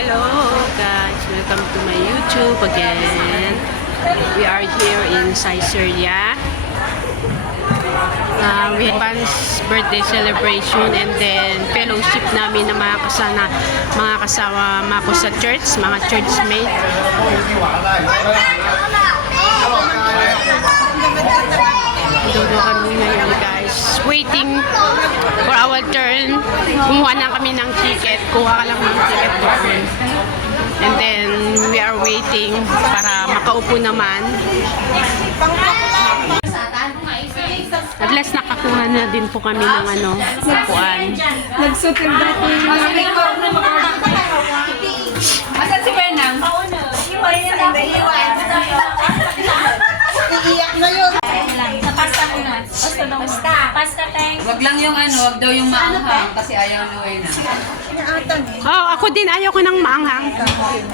Hello guys, welcome to my YouTube again. We are here in Caesarea. We had Pan's birthday celebration and then fellowship namin ng mga kasama ko sa church, mga churchmate. Dodo kami ngayon guys, waiting for our turn. Kumuha na kami ng ticket, kuha ka lang ng ticket doon. And then we are waiting para makaupo naman. At least nakakuha na din po kami ng upuan. Nagsutin dati. Asan si Bernang? Iiyak na yun. Sa pasta ko na. Pasta. Pasta, thanks. Wag lang yung wag daw yung maanghang kasi ayaw ni Wena. Oh, ako din ayaw ko ng maanghang.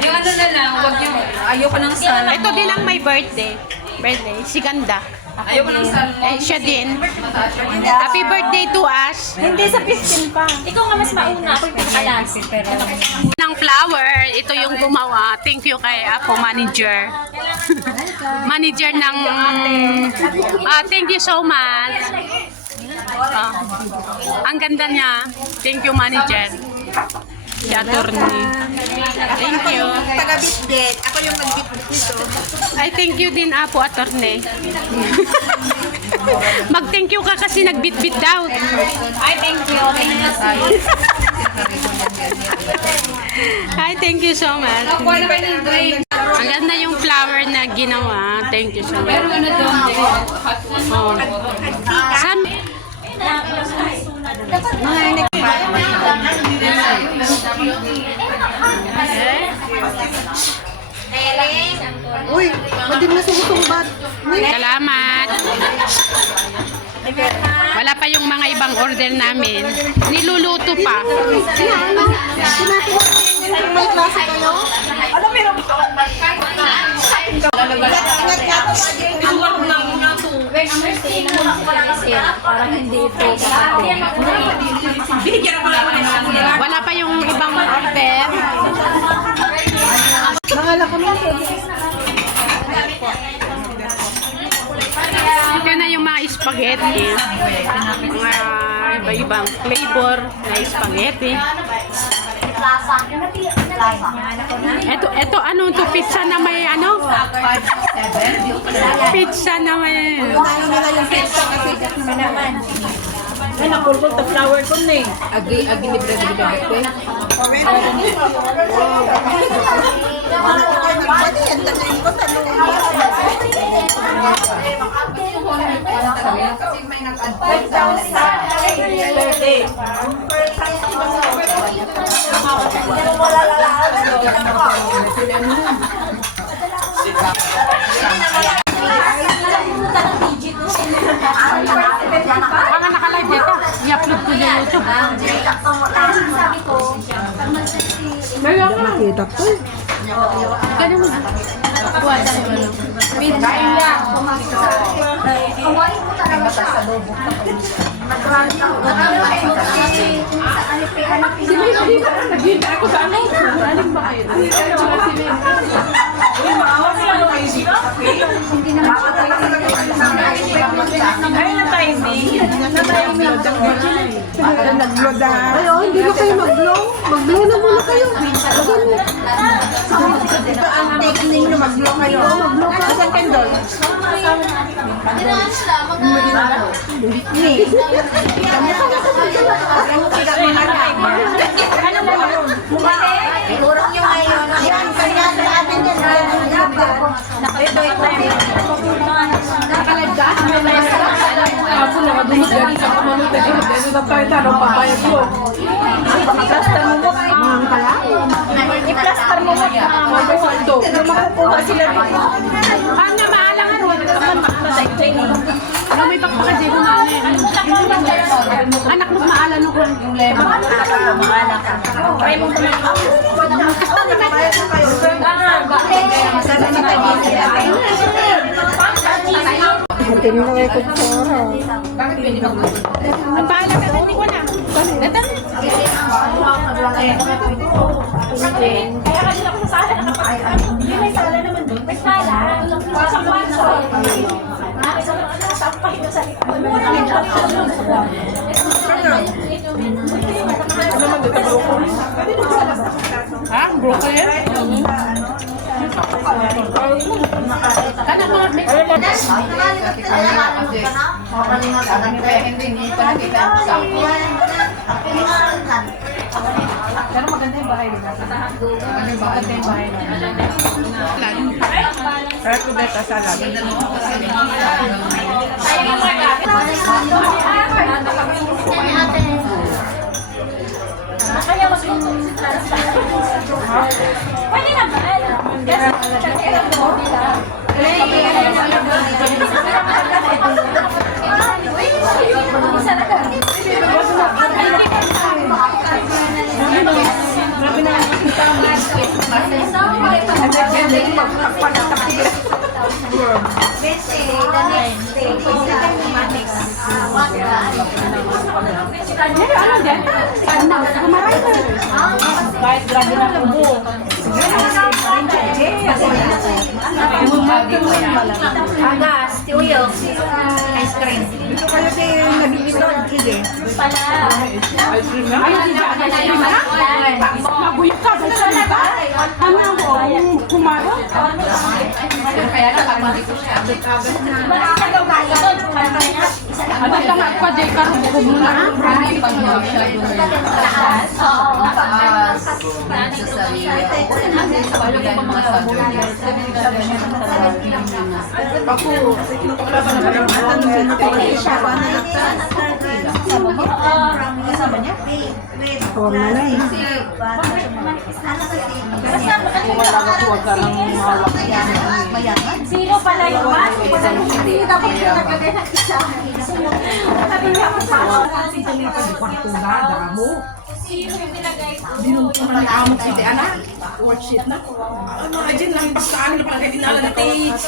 Yung na lang, wag yung ayaw ko ng salmon. Ito din ang may birthday. Si Ganda. Ayaw ko ng salmon. Siya din. Happy birthday to us. Hindi sa 15 pa. Ikaw nga mas mauna. Ako yung pinakalas. Ng flower, ito yung gumawa. Thank you kay Apo Manager. Manager ng thank you so much. Ang ganda niya. Thank you, Manager. Si attorney. Thank you. Taga-bitbit. Ako yung nag-bitbit nito. Ay, thank you din, Apo, attorney. Mag-thank you ka kasi nagbitbit daw. Ay, thank you. Hi, thank you so much. Ang ganda yung flower na ginawa. Thank you so much. Pero ano doon? Oh. Uy, madi na sumbat. Salamat. Wala pa yung mga ibang order namin. Niluluto pa. May klase kayo? Ano meron? Ingat ka po. Parang hindi ito. Wala pa yung ibang order. Nangalak kami. Ito na yung mga spaghetti. Mga iba-ibang flavor na spaghetti. Ito ano to, pizza na may ano? Pizza na may Ano nila yung pizza kasi naman. Ay, napulpul ta flower ko na eh. Agi libre di ba? Kasi may nag-advise mga naka-live dito. I-upload ko na YouTube. Nakita ko. Ganun mo. Kuwada mo lang. Kain lang. Naghihintay ako sa ano? Aling ba kayo? Ay, na-timing. Nag-vlog na. Ay, hindi na kayo mag-vlog. Mag-vlog na muna kayo. Ito ang technique na mag-vlog kayo. Mag-vlog ka. Saan kayo doon? Sigurong yung ngayon. Yan, kaya sa atin yan. Nakalive ka? Ako nakadumot yan sa kamanot na dito. Dito na tayo tanong papayag ko. I-plaster mo mo. I-plaster mo mo. May saldo. Makukuha sila dito. Ano maalang ano? Ano may pakpaka di ko na anak mo maalan ko. Yung lemon. Maala ka. Try mo ito. Tinaway ko tsara. Bakit pwede mag-luto? Ang paalam na, hindi ko na. Natang. Ha? Broccoli? Pero maganda yung bahay nila. Maganda yung bahay nila. Pero kung beta salad. Kaya magluto. Pwede na ba? Kahit grabe na kubo. Agas, tiuyo, ice cream. Dito kayo si nabibitod. Sige. Pala. Nabuyot ka. Ano mo? Kumaro? Kaya lang, kapag dito siya. Ano lang ako pa dyan karubo mo na? Marami pag siya yung taas. Taas. Sa sarili. Sa bagay ng mga sarili. Ako, kinukulaban na parang kasama niya? Huwag na na eh. Wala ka huwag ka lang mahawak. Zero pala yung mas. Dapat pinagagay ng isa. Sabi niya ako sa zero yung nilagay. Dinunto na ng amok si Diana. Worksheet na. Ano, Ajin, lang basta amin na pala kayo dinala na tis.